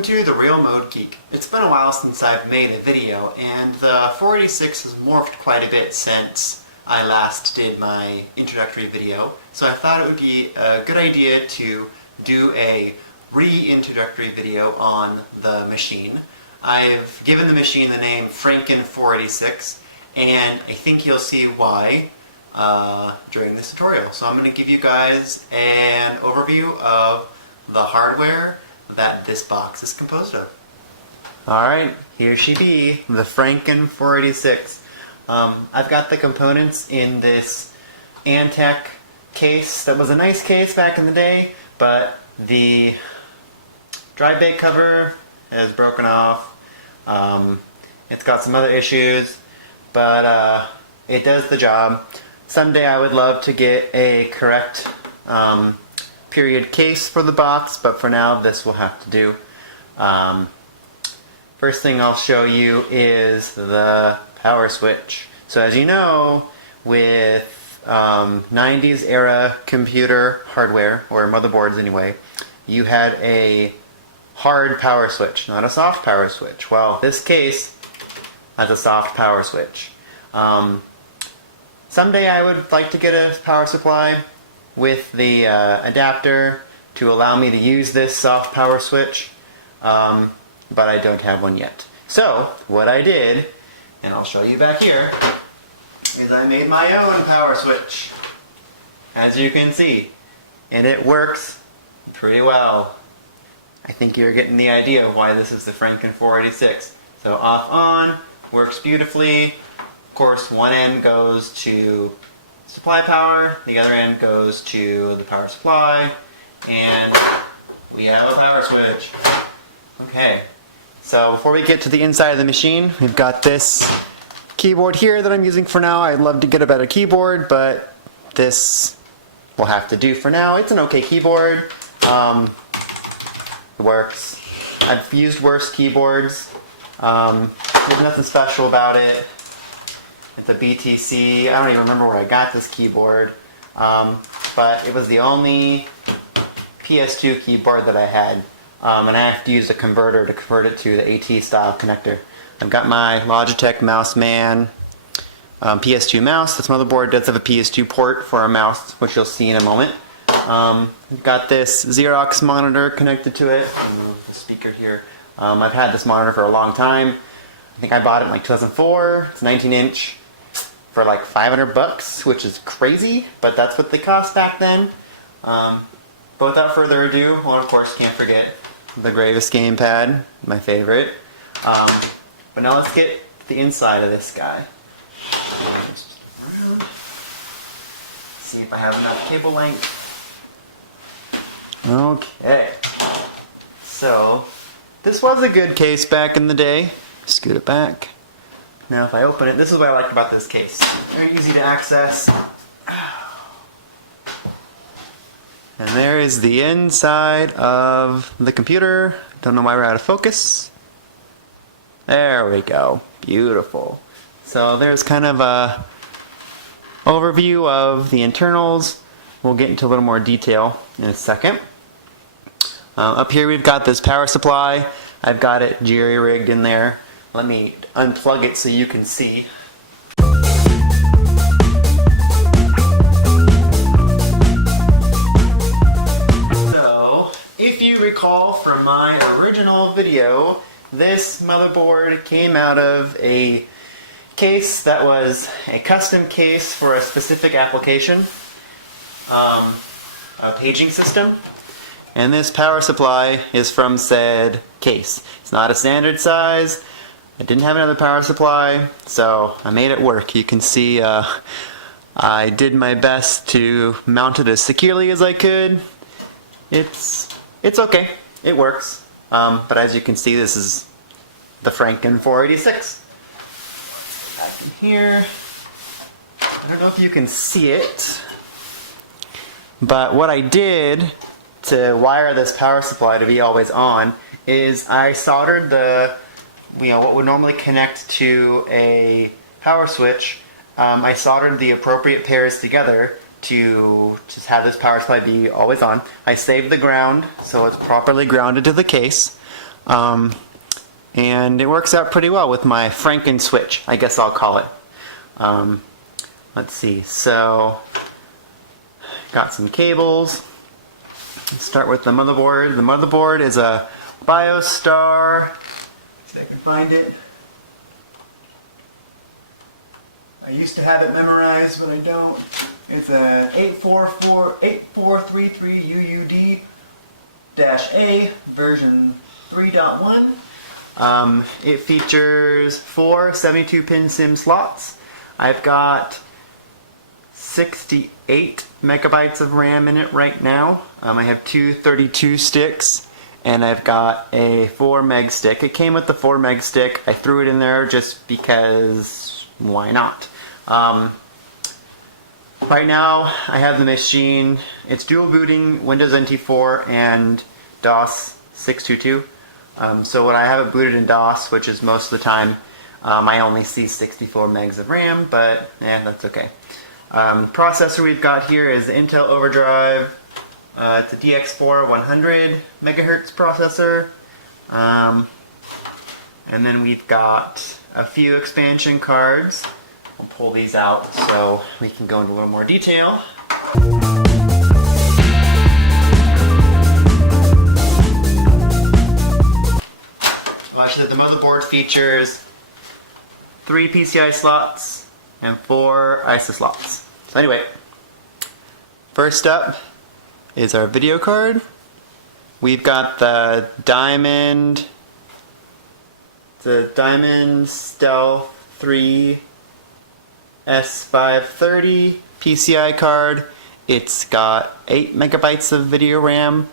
Welcome to The Real Mode Geek. It's been a while since I've made a video, and the 486 has morphed quite a bit since I last did my introductory video, so I thought it would be a good idea to do a re-introductory video on the machine. I've given the machine the name Franken486, and I think you'll see why during this tutorial. So I'm going to give you guys an overview of the hardware that this box is composed of. Alright, here she be, the Franken486. I've got the components in this Antec case that was a nice case back in the day, but the dry bake cover is broken off. It's got some other issues, but it does the job. Someday I would love to get a correct period case for the box, but for now this will have to do. First thing I'll show you is the power switch. So as you know, with 90s era computer hardware, or motherboards anyway, you had a hard power switch, not a soft power switch. Well, this case has a soft power switch. Someday I would like to get a power supply with the adapter to allow me to use this soft power switch, but I don't have one yet. So what I did, and I'll show you back here, is I made my own power switch, as you can see, and it works pretty well. I think you're getting the idea of why this is the Franken486. So off on, works beautifully. Of course, one end goes to supply power, the other end goes to the power supply, and we have a power switch. Okay, so before we get to the inside of the machine, we've got this keyboard here that I'm using for now. I'd love to get a better keyboard, but this will have to do for now. It's an okay keyboard. It works. I've used worse keyboards. There's nothing special about it. It's a BTC. I don't even remember where I got this keyboard, but it was the only PS2 keyboard that I had, and I have to use a converter to convert it to the AT style connector. I've got my Logitech Mouseman PS2 mouse. This motherboard does have a PS2 port for a mouse, which you'll see in a moment. I've got this Xerox monitor connected to it. I'll move the speaker here. I've had this monitor for a long time. I think I bought it in like 2004. It's 19-inch. For like $500, which is crazy, but that's what they cost back then. But without further ado, well, of course, can't forget the Gravis gamepad, my favorite. But now let's get the inside of this guy. See if I have enough cable length. Okay. So, this was a good case back in the day. Scoot it back. Now if I open it, this is what I like about this case. Very easy to access. And there is the inside of the computer. Don't know why we're out of focus. There we go. Beautiful. So there's kind of a overview of the internals. We'll get into a little more detail in a second. Up here we've got this power supply. I've got it jerry-rigged in there. Let me unplug it so you can see. So, if you recall from my original video, this motherboard came out of a case that was a custom case for a specific application, a paging system. And this power supply is from said case. It's not a standard size. I didn't have another power supply, so I made it work. You can see I did my best to mount it as securely as I could. It's okay. It works. But as you can see, this is the Franken486. Back in here. I don't know if you can see it, but what I did to wire this power supply to be always on is I soldered the what would normally connect to a power switch. I soldered the appropriate pairs together to just have this power supply be always on. I saved the ground so it's properly grounded to the case. And it works out pretty well with my Franken switch, I guess I'll call it. Let's see, so got some cables. Let's start with the motherboard. The motherboard is a BioStar, if I can find it. I used to have it memorized, but I don't. It's a 8433 UUD-A version 3.1. It features 4 72-pin SIM slots. I've got 68 megabytes of RAM in it right now. I have two 32 sticks, and I've got a 4 meg stick. It came with the 4 meg stick. I threw it in there just because why not? Right now I have the machine, it's dual booting Windows NT4 and DOS 622. So when I have it booted in DOS, which is most of the time, I only see 64 megs of RAM, but that's okay. Processor we've got here is the Intel Overdrive. It's a DX4 100 megahertz processor. And then we've got a few expansion cards. I'll pull these out so we can go into a little more detail. Well, actually, the motherboard features 3 PCI slots and 4 ISA slots. So anyway, first up is our video card. We've got the Diamond Stealth 3 S530 PCI card. It's got 8 megabytes of video RAM.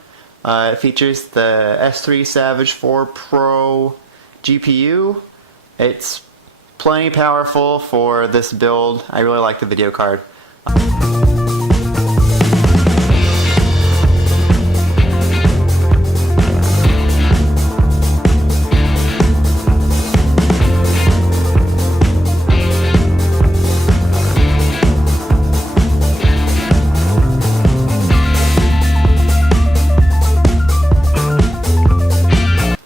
It features the S3 Savage 4 Pro GPU. It's plenty powerful for this build. I really like the video card.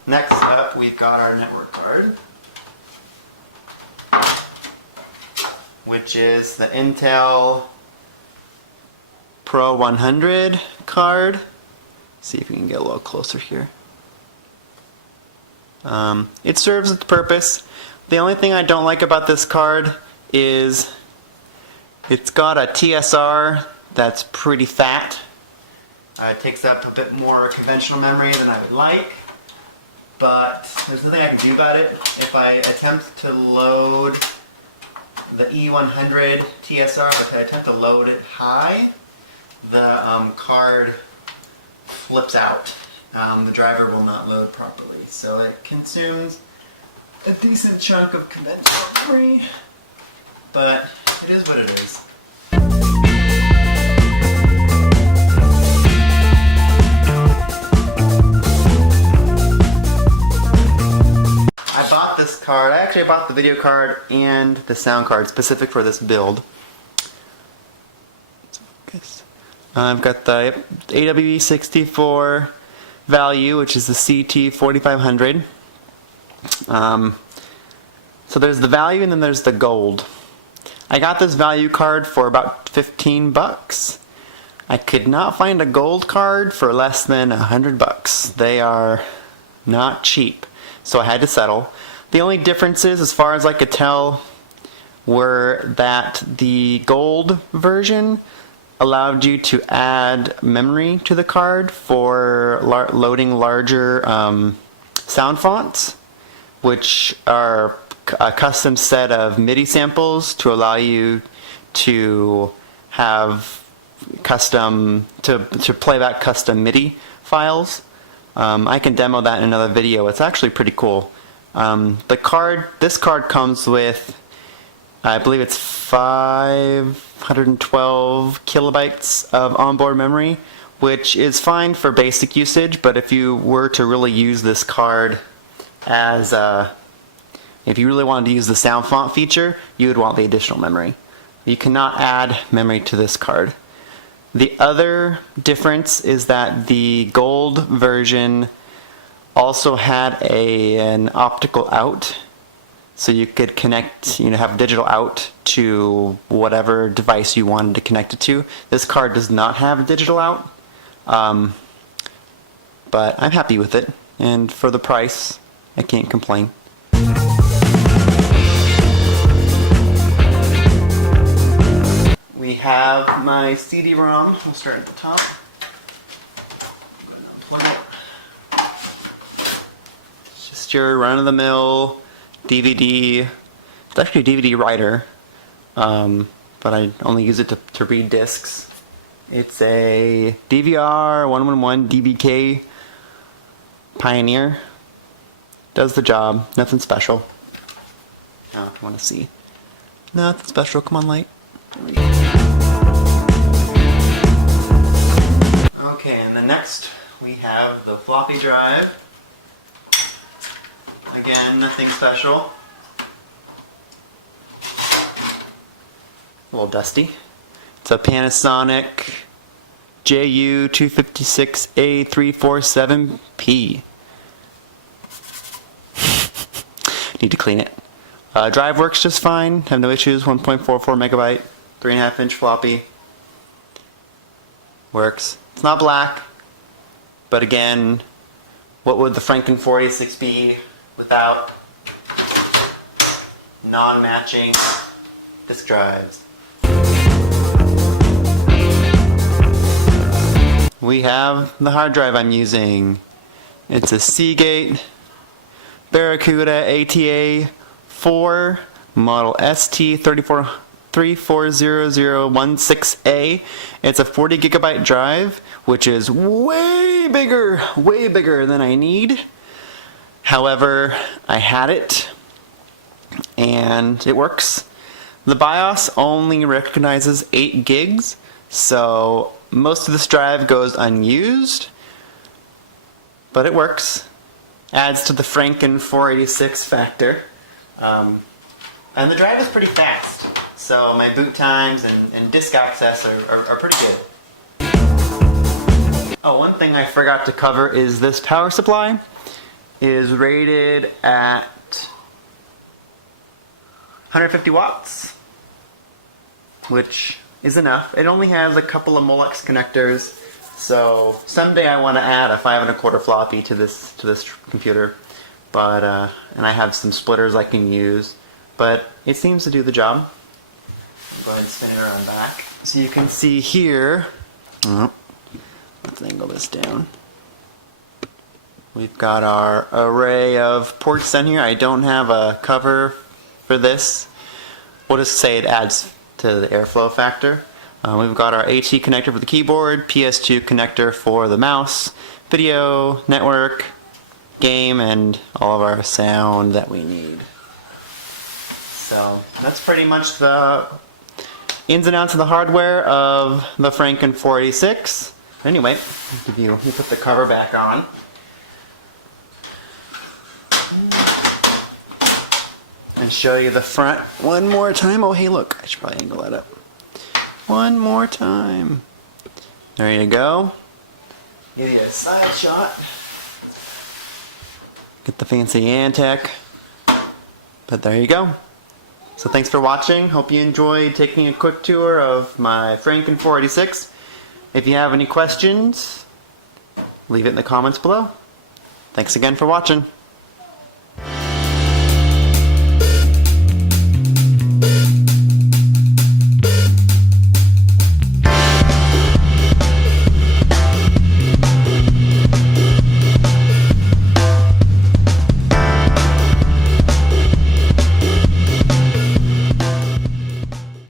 Next up, we've got our network card, which is the Intel Pro 100 card. See if we can get a little closer here. It serves its purpose. The only thing I don't like about this card is it's got a TSR that's pretty fat. It takes up a bit more conventional memory than I would like, but there's nothing I can do about it. If I attempt to load the E100 TSR, if I attempt to load it high, the card flips out. The driver will not load properly. So it consumes a decent chunk of conventional memory, but it is what it is. This card. I bought the video card and the sound card specific for this build. I've got the AWE64 value, which is the CT4500. So there's the value and then there's the gold. I got this value card for about 15 bucks. I could not find a gold card for less than 100 bucks. They are not cheap, so I had to settle. The only differences, as far as I could tell, were that the gold version allowed you to add memory to the card for loading larger sound fonts, which are a custom set of MIDI samples to allow you to have custom, to play back custom MIDI files. I can demo that in another video. It's actually pretty cool. This card comes with, I believe it's 512 kilobytes of onboard memory, which is fine for basic usage, but if you were to really use this card as if you really wanted to use the sound font feature, you would want the additional memory. You cannot add memory to this card. The other difference is that the gold version also had an optical out, so you could connect, have digital out to whatever device you wanted to connect it to. This card does not have a digital out, but I'm happy with it, and for the price, I can't complain. We have my CD-ROM. We'll start at the top. It's just your run-of-the-mill DVD. It's actually a DVD writer, but I only use it to read discs. It's a DVR 111 DBK Pioneer. Does the job. Nothing special. Now, if you want to see. Nothing special. Come on, light. There we go. Okay, and then next we have the floppy drive. Again, nothing special. A little dusty. It's a Panasonic JU256A347P. Need to clean it. Drive works just fine. Have no issues. 1.44 megabyte, 3.5-inch floppy. Works. It's not black, but again, what would the Franken486 be without non-matching disk drives? We have the hard drive I'm using. It's a Seagate Barracuda ATA 4 model ST3400016A. It's a 40 gigabyte drive, which is way bigger than I need. However, I had it and it works. The BIOS only recognizes 8 gigs, so most of this drive goes unused, but it works. Adds to the Franken486 factor. And the drive is pretty fast, so my boot times and disk access are pretty good. Oh, one thing I forgot to cover is this power supply is rated at 150 watts, which is enough. It only has a couple of Molex connectors, so someday I want to add a 5 1/4 floppy to this computer, but and I have some splitters I can use, but it seems to do the job. I'll go ahead and spin it around back, so you can see here. Oh, let's angle this down. We've got our array of ports in here. I don't have a cover for this. We'll just say it adds to the airflow factor. We've got our AT connector for the keyboard, PS2 connector for the mouse, video, network, game, and all of our sound that we need. So that's pretty much the ins and outs of the hardware of the Franken486. Anyway, let me put the cover back on. And show you the front one more time. Oh, hey, look, I should probably angle that up. One more time. There you go. Give you a side shot. Get the fancy Antec. But there you go. So thanks for watching. Hope you enjoyed taking a quick tour of my Franken486. If you have any questions, leave it in the comments below. Thanks again for watching.